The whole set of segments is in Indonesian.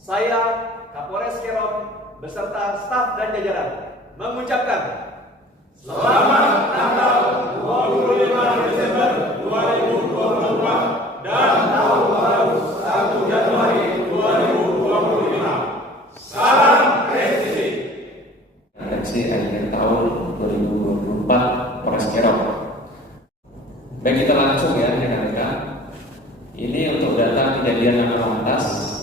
Saya Kapolres Kerom beserta staf dan jajaran mengucapkan Selamat tanggal 25 Desember 2024 dan tahun baru 1 Januari 2025. Salam presisi. Redaksi akhir tahun 2024 Polres Kerom. Baik, kita langsung ya rekan-rekan. Ini untuk data kejadian lalu lintas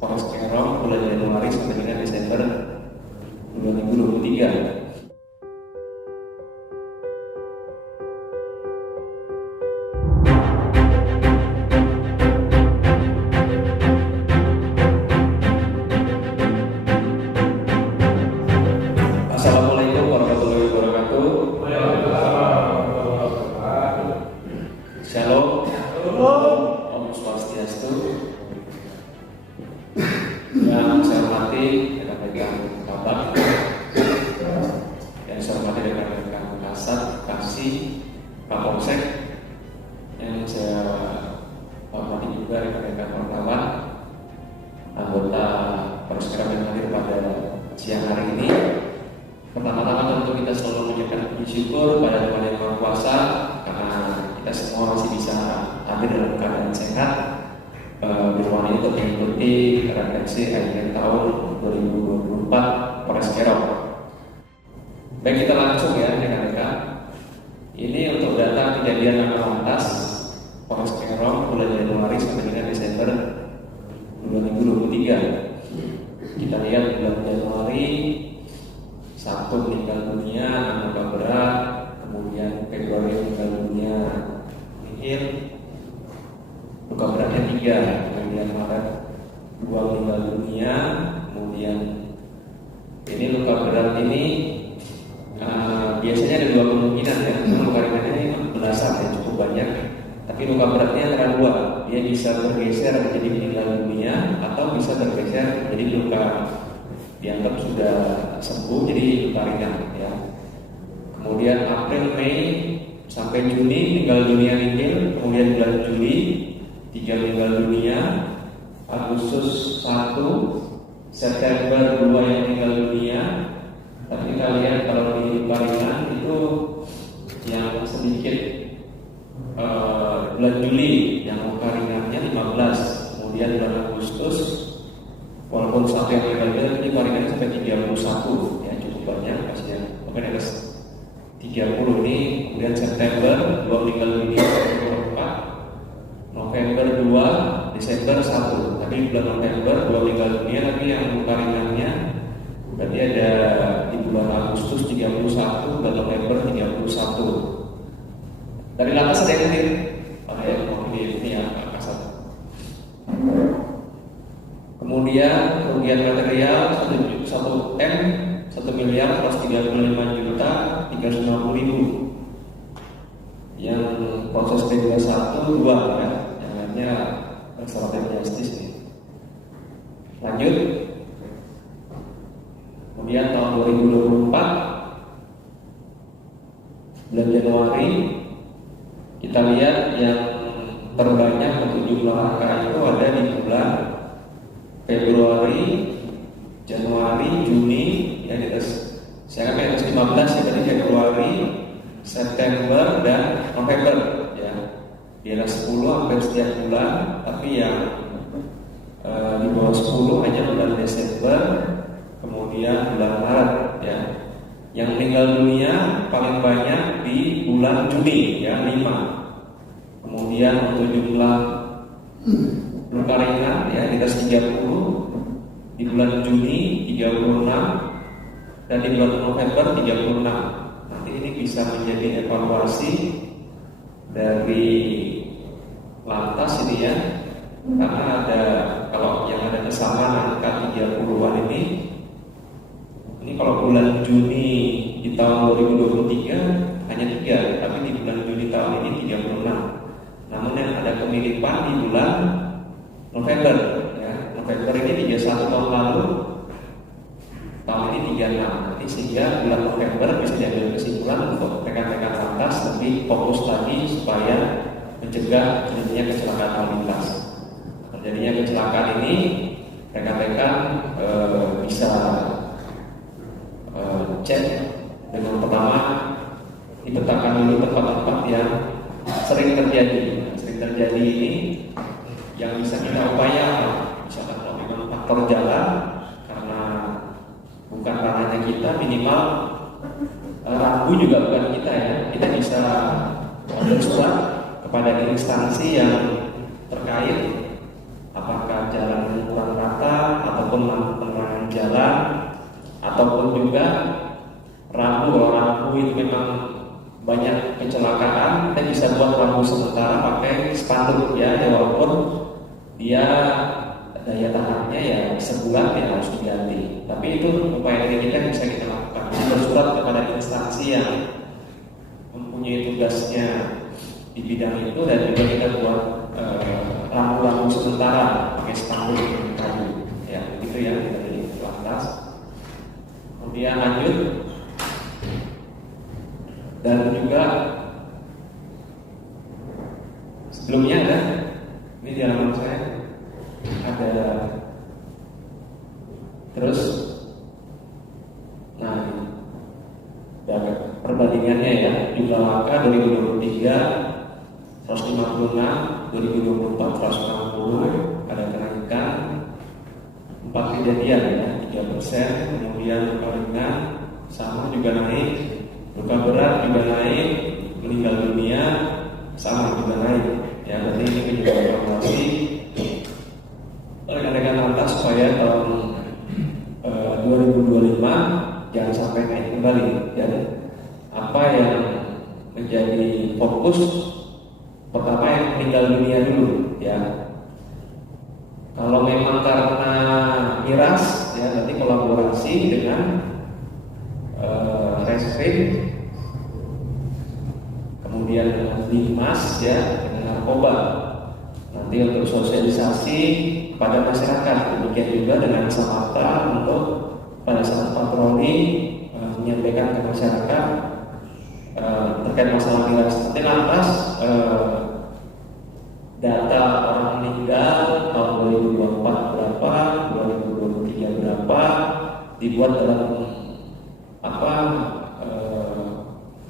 Polres Kerom bulan Januari sampai dengan Desember 2023. Assalamualaikum warahmatullahi wabarakatuh. Shalom. Om Swastiastu. Yang saya hormati rekan-rekan Kabak, yang saya hormati rekan-rekan Kasat, Kasih, Kapolsek, yang saya hormati juga rekan-rekan wartawan, anggota Polres Kerom yang hadir pada siang hari ini. Pertama-tama tentu kita selalu mengucapkan puji syukur pada Tuhan Yang Maha Kuasa karena kita semua masih bisa hadir dalam keadaan sehat. Firman ini untuk mengikuti redaksi akhir tahun 2024 Polres Kerom. Baik, kita langsung ya rekan-rekan. Ini untuk data kejadian lalu lintas Polres Kerom bulan Januari sampai dengan Desember 2023. Kita lihat bulan Januari, satu meninggal dunia, 6 luka berat, kemudian Februari meninggal dunia nihil, luka beratnya 3, kemudian Maret 2 meninggal dunia, kemudian ini luka berat ini biasanya ada 2 kemungkinan ya, luka ringannya ini belasan ya, cukup banyak, tapi luka beratnya antara 2, dia bisa bergeser menjadi meninggal dunia atau bisa bergeser menjadi luka dianggap sudah sembuh jadi luka ringan ya. Kemudian April, Mei sampai Juni meninggal dunia nihil, kemudian bulan Juli 3 meninggal dunia, Agustus 1, September 2 yang meninggal dunia. Tapi kita lihat kalau di luka ringan itu yang sedikit bulan Juli yang luka ringannya 15, kemudian bulan Agustus walaupun satu yang meninggal dunia ini paringannya sampai 31 ya, cukup banyak pasien. Mungkin ada 30 ini, kemudian September 2 meninggal dunia 24, November 2, Desember 1. Tapi bulan November 2 meninggal dunia, tapi yang paringannya berarti ada di bulan Agustus 31, bulan November 31. Dari lapas ada yang hadir? Ada yang mau ini ya kasat. Kemudian kerugian material 1 M 1.135.350.000. Yang proses P21 2 ya, yang lainnya restoratif justice nih. Lanjut. Kemudian tahun 2024 bulan Januari kita lihat yang terbanyak untuk jumlah angka itu ada di bulan Februari, Januari, Juni ya, saya kan yang 15 ya, tadi Februari, September dan November ya. Di atas 10 hampir setiap bulan, tapi yang di bawah 10 hanya bulan Desember, kemudian bulan Maret ya. Yang meninggal dunia paling banyak di bulan Juni ya, 5. Kemudian untuk jumlah luka ringan ya di atas 30 di bulan Juni 36 dan di bulan November 36. Nanti ini bisa menjadi evaluasi dari lantas ini ya, karena ada kalau yang ada kesamaan angka 30-an ini kalau bulan Juni di tahun 2023 hanya 3, tapi di bulan Juni tahun ini 36. Namun yang ada kemiripan di bulan November ya. November ini 31 tahun lalu, tahun ini 36. Nanti sehingga bulan November bisa diambil kesimpulan untuk rekan-rekan lantas lebih fokus lagi supaya mencegah terjadinya kecelakaan lalu lintas. Terjadinya kecelakaan ini rekan-rekan bisa cek dengan pertama dipetakan dulu tempat-tempat yang sering terjadi. Sering terjadi ini yang bisa kita upayakan. Misalkan kalau memang faktor jalan karena bukan ranahnya kita, minimal rambu juga bukan kita ya. Kita bisa bersurat kepada instansi yang terkait, apakah jalan yang kurang rata ataupun penerangan jalan, ataupun juga rambu itu memang banyak kecelakaan, kita bisa buat rambu sementara pakai spanduk ya, walaupun dia daya tahannya ya sebulan ya harus diganti. Tapi itu upaya dari kita bisa kita lakukan, bisa bersurat kepada instansi yang mempunyai tugasnya di bidang itu, dan juga kita buat rambu-rambu sementara pakai spanduk kayu ya, itu ya dari lantas. Kemudian lanjut, dan juga sebelumnya ada ini di halaman saya ada terus, nah dari perbandingannya ya, jumlah laka 2023 156, 2024 160, ada kenaikan 4 kejadian ya, 3%. Kemudian luka ringan sama juga naik, luka berat juga naik, meninggal dunia sama juga naik ya. Berarti ini juga informasi rekan-rekan lantas supaya tahun 2025 jangan sampai naik kembali. Dan apa yang menjadi fokus pertama yang meninggal dunia dulu ya. Kalau memang karena miras ya, nanti kolaborasi dengan reskrim, kemudian dengan Dimas ya, dengan narkoba, nanti untuk sosialisasi pada masyarakat. Demikian juga dengan Samata untuk pada saat patroli menyampaikan ke masyarakat terkait masalah miras. Nanti lantas data orang meninggal tahun 2024 berapa, 2023 berapa, dibuat dalam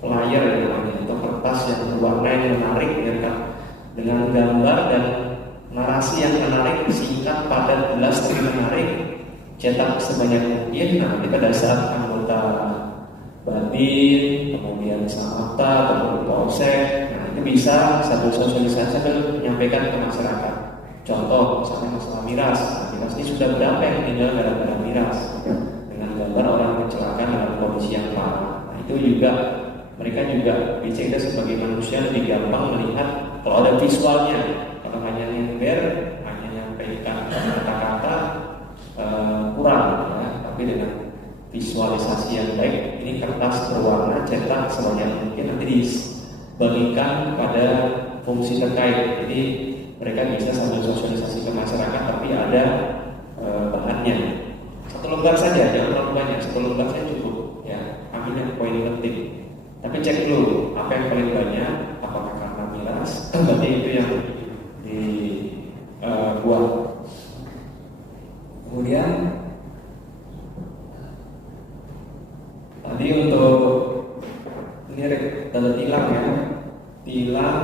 flyer atau kertas yang berwarna yang menarik dengan gambar dan narasi yang menarik, singkat, padat, jelas, tapi menarik, cetak sebanyak mungkin. Nanti pada saat anggota Badin, kemudian Samata, kemudian Polsek, nah itu bisa satu sosialisasi dan menyampaikan ke masyarakat. Contoh misalnya masalah miras, miras ini sudah berapa yang tinggal gara-gara miras, dengan gambar orang kecelakaan dalam kondisi yang parah. Nah itu juga mereka juga bisa, kita sebagai manusia lebih gampang melihat kalau ada visualnya. Kalau hanya nyamber, hanya nyampaikan kata-kata kurang ya. Tapi dengan visualisasi yang baik, ini kertas berwarna cetak sebanyak mungkin, nanti dibagikan pada fungsi terkait. Jadi mereka bisa sambil sosialisasi ke masyarakat tapi ada bahannya. Satu lembar saja, jangan terlalu banyak, satu lembar saja cukup ya. Ambil yang poin penting. Tapi cek dulu apa yang paling banyak, apakah karena miras, berarti itu yang dibuat. Kemudian tadi untuk ini tanda tilang ya, tilang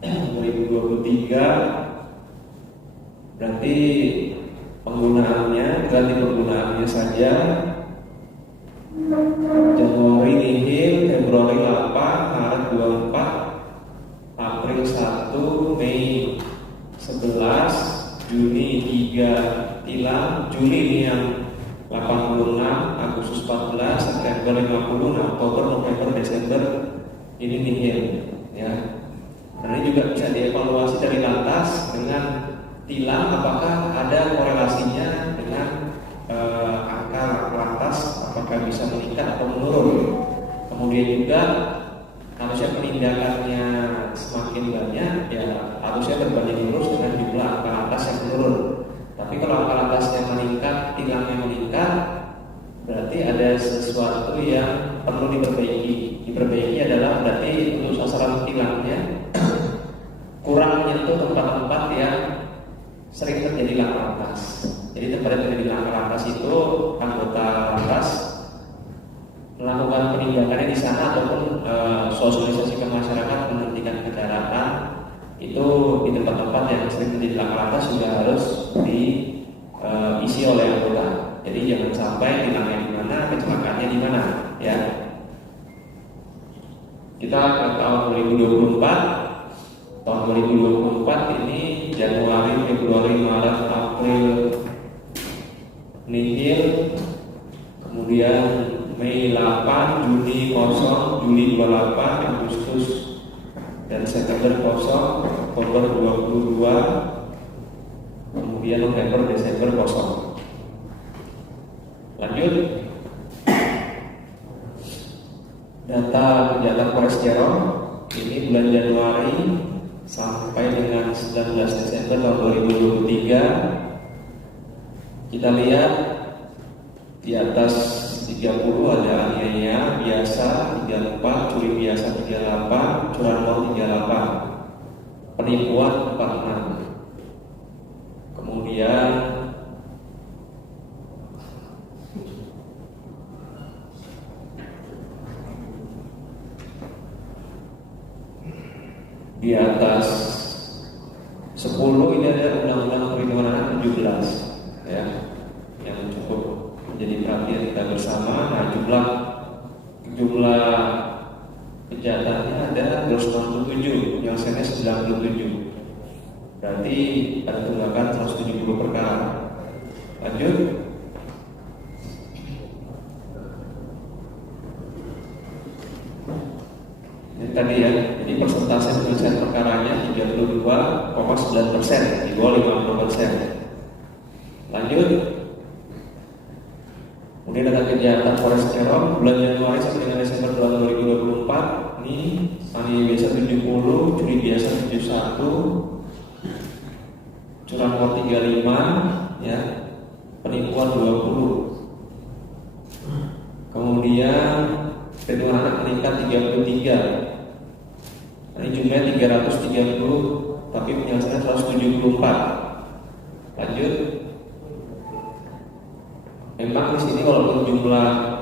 2023 berarti penggunaannya, ganti penggunaannya saja. Januari nihil, Februari 8, Maret 24, April 1, Mei 11, Juni 3 tilang, Juli ini yang 86, Agustus 14, September 50, Oktober, November, Desember ini nihil ya. Nah ini juga bisa dievaluasi dari lantas dengan tilang, apakah ada korelasinya dengan angka lantas, apakah bisa meningkat atau menurun. Kemudian juga harusnya penindakannya semakin banyak ya, harusnya berbanding lurus dengan jumlah angka lantas yang menurun. Tapi kalau angka lantasnya meningkat, tilangnya meningkat, berarti ada sesuatu yang perlu diperbaiki. Diperbaiki adalah berarti untuk sasaran tilangnya kurang menyentuh tempat-tempat yang sering terjadi laka lantas. Jadi Jadi pada terjadi laka lantas itu anggota lantas melakukan penindakannya di sana ataupun sosialisasi ke masyarakat menghentikan kendaraan itu di tempat-tempat yang sering terjadi laka lantas juga harus diisi oleh anggota. Jadi jangan sampai dilanggar di mana, kecelakaannya di mana, ya. Kita ke tahun 2024. Tahun 2024 ini Januari, Februari, Maret, April nihil, kemudian Mei 8, Juni kosong, Juli 28, Agustus dan September kosong, Oktober 22, kemudian November, Desember kosong. Lanjut. Data kejahatan kolesterol ini bulan Januari sampai dengan 19 Desember tahun 2023. Kita lihat di atas 30 ada aniaya biasa 34, curi biasa 38, curanmor 38, penipuan 46. Kemudian di atas 10 ini ada undang-undang perlindungan anak 17, ya, yang cukup menjadi perhatian kita bersama. Nah, jumlah kejahatannya ada 267, penyelesaiannya 97. Berarti ada tunggakan 170 perkara. Lanjut. Ini tadi ya, jadi persentase penyelesaian perkaranya 32,9%, di bawah 50%. Lanjut. Kemudian ada kejahatan kolesterol bulan Januari sampai dengan Desember tahun 2024. Ini aniaya biasa 70, curi biasa 71, curanmor 35, ya, penipuan 20. Kemudian perlindungan anak meningkat 33. Ini jumlahnya 330, tapi penyelesaian 174. Lanjut. Memang di sini walaupun jumlah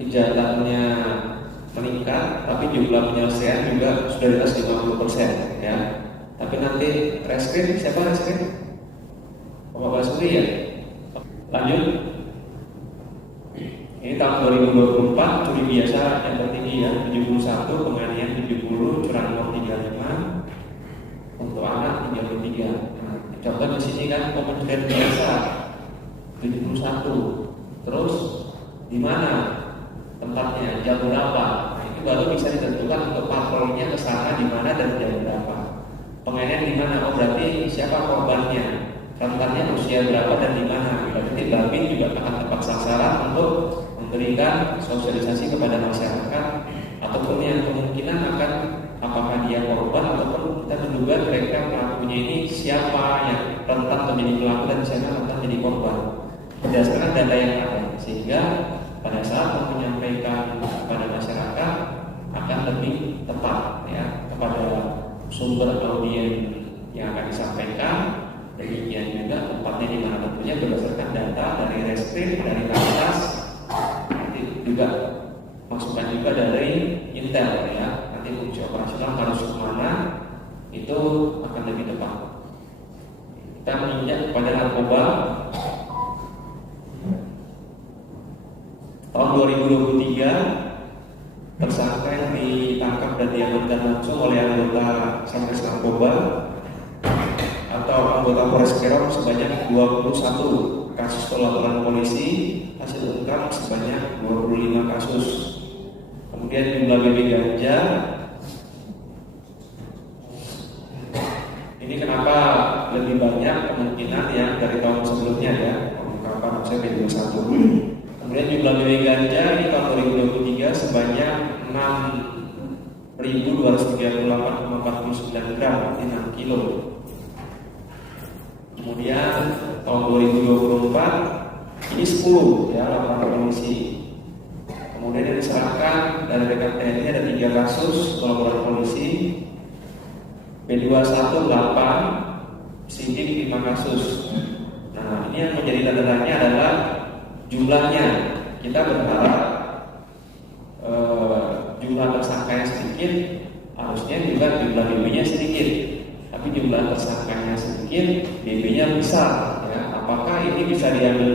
kejahatannya meningkat, tapi jumlah penyelesaian juga sudah di atas 50%, ya. Tapi nanti reskrim, siapa reskrim? Bapak Basuri, ya. Lanjut. Ini tahun 2024, curi biasa yang tertinggi ya 71, penganiayaan 70, curanmor 35, untuk anak 33. Nah, contoh di sini kan pencurian biasa 71. Terus di mana tempatnya, jam berapa? Nah, itu baru bisa ditentukan untuk patrolinya ke sana di mana dan jam berapa. Penganiayaan di mana? Oh, berarti siapa korbannya? Rentannya usia berapa dan di mana? Berarti Babin juga akan tepat sasaran untuk memberikan sosialisasi kepada masyarakat ataupun yang kemungkinan akan apakah dia korban ataupun kita menduga mereka pelakunya ini siapa yang rentan menjadi pelaku dan siapa rentan menjadi korban berdasarkan data yang ada, sehingga pada saat menyampaikan kepada masyarakat akan lebih tepat ya kepada sumber audien yang akan disampaikan. Demikian juga tempatnya di mana tentunya berdasarkan data dari reskrim, dari lantas, nanti juga masukan juga dari Intel ya. Nanti fungsi operasional harus kemana itu akan lebih tepat. Kita menginjak kepada narkoba. Tahun 2023 tersangka yang ditangkap dan diamankan langsung oleh anggota Satres Narkoba atau anggota Polres Peron sebanyak 21 kasus laporan polisi, hasil ungkap sebanyak 25 kasus. Kemudian jumlah BB ganja ini kenapa lebih banyak kemungkinan yang dari tahun sebelumnya ya, pengungkapan saya B21. Kemudian jumlah BB ganja ini tahun 2023 sebanyak 6.238,49 gram, arti 6 kilo. Kemudian tahun 2024 ini 10 ya laporan polisi. Kemudian yang diserahkan dari rekan TNI ada 3 kasus laporan polisi. B21 8, sidik 5 kasus. Nah, ini yang menjadi tantangannya adalah jumlahnya. Kita berharap jumlah tersangkanya sedikit, harusnya juga jumlah DB-nya sedikit. Tapi jumlah tersangkanya sedikit, DB-nya besar. Ya. Apakah ini bisa diambil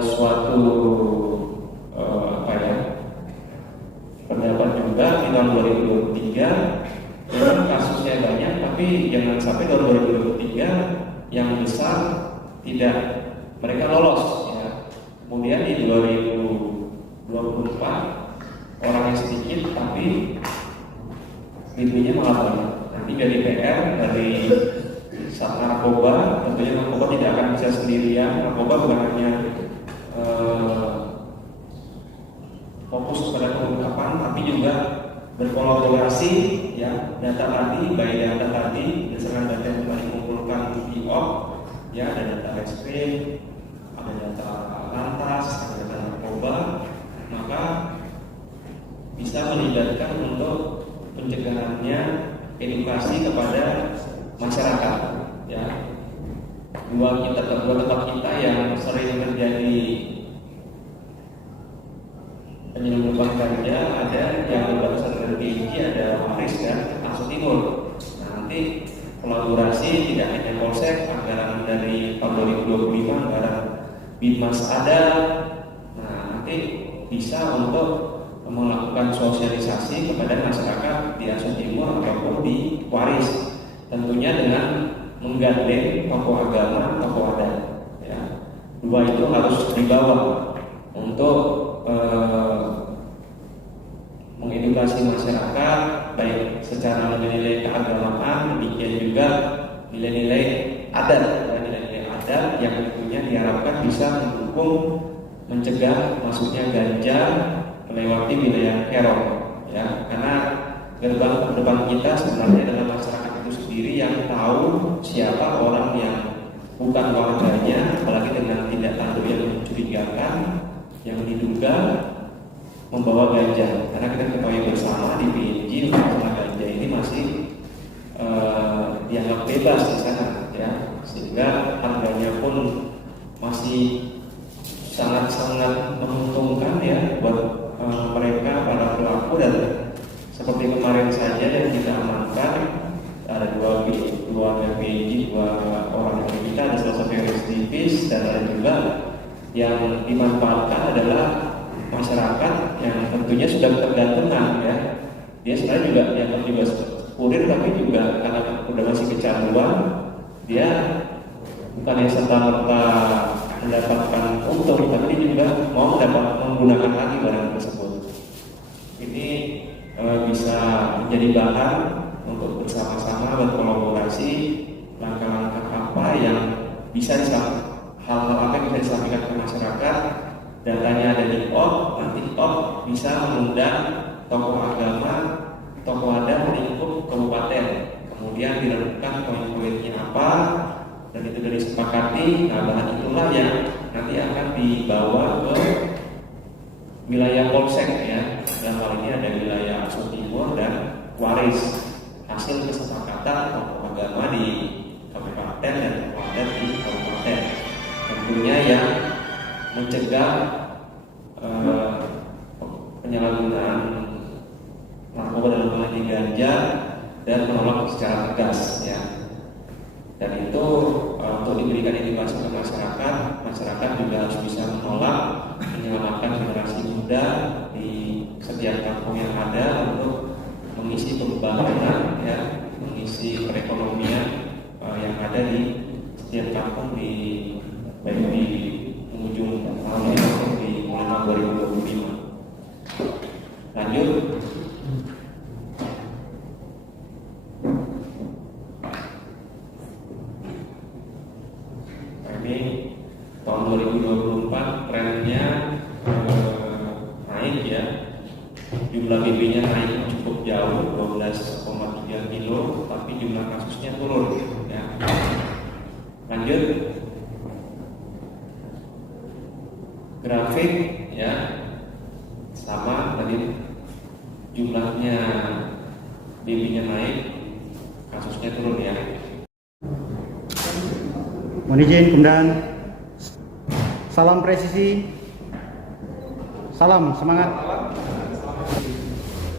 suatu pendapat juga di tahun 2023? Memang kasusnya banyak, tapi jangan sampai tahun 2023 yang besar tidak mereka lolos. Ya. Kemudian di 2024 orangnya sedikit, tapi DB-nya malah banyak. Nanti dari PR, dari saat narkoba, tentunya narkoba tidak akan bisa sendirian. Narkoba bukan hanya fokus pada pengungkapan, tapi juga berkolaborasi. Ya, data tadi, baik data tadi, berdasarkan data yang telah dikumpulkan di OP, ya, ada data reskrim, ada data lantas, ada data narkoba, maka bisa melibatkan untuk pencegahannya, edukasi kepada masyarakat. Ya, dua tempat kita yang sering terjadi penyelundupan ganja, ada yang berbatasan dengan PNG, ada Waris dan Langsung Timur. Nah, nanti kolaborasi tidak hanya Polsek, anggaran dari tahun 2025, anggaran Binmas ada. Nah, nanti bisa untuk melakukan sosialisasi kepada masyarakat di Langsung Timur ataupun di Waris. Tentunya dengan menggandeng tokoh agama, tokoh adat. Ya. Dua itu harus dibawa untuk mengedukasi masyarakat baik secara nilai-nilai keagamaan, demikian juga nilai-nilai adat, dan nilai-nilai adat yang tentunya diharapkan bisa mendukung mencegah masuknya ganja melewati wilayah Kerong. Ya, karena gerbang terdepan kita sebenarnya adalah masyarakat itu sendiri yang tahu siapa orang yang bukan warganya, apalagi dengan tindak tanduk yang mencurigakan, yang diduga membawa ganja. Karena kita ketahui bersama di PNG masalah ganja ini masih dianggap bebas di sana, ya, sehingga harganya pun masih sangat-sangat menguntungkan, ya, buat mereka para pelaku. Dan seperti kemarin saja yang kita amankan ada dua PNG, dua orang dari kita, ada salah satu yang residivis, dan ada juga yang dimanfaatkan adalah masyarakat yang tentunya sudah ketergantungan, ya. Dia sebenarnya juga yang juga kurir, tapi juga karena sudah masih kecanduan, dia bukan yang serta-merta mendapatkan untung, tapi dia juga mau menggunakan lagi barang tersebut. Ini bisa menjadi bahan untuk bersama-sama berkolaborasi, langkah-langkah apa yang bisa hal-hal apa yang bisa disampaikan ke masyarakat. Datanya ada di OP, nanti OP bisa mengundang tokoh agama, tokoh adat lingkup kabupaten, kemudian dilakukan poin-poinnya apa, dan itu dari disepakati. Nah, bahan itulah yang nanti akan dibawa ke wilayah Polsek, ya. Dalam hal ini ada wilayah Langsung Timur dan Waris. Hasil kesepakatan tokoh agama di kabupaten dan tokoh adat di kabupaten. Tentunya yang mencegah penyalahgunaan narkoba dalam hal ini ganja dan menolak secara tegas, ya. Dan itu untuk diberikan edukasi ke masyarakat, masyarakat juga harus bisa menolak, menyelamatkan generasi muda di setiap kampung yang ada untuk mengisi pembangunan, ya, mengisi perekonomian yang ada di setiap kampung di baik di penghujung tahun ini maupun di mulai tahun 2025. Lanjut. Ini tahun 2024 trennya naik, ya. Jumlah BB-nya naik cukup jauh, 12,3 kilo, tapi jumlah kasusnya turun, ya. Lanjut. Grafik, ya, sama tadi, jumlahnya BB-nya naik, kasusnya turun, ya. Mohon izin, kemudian salam presisi, salam semangat.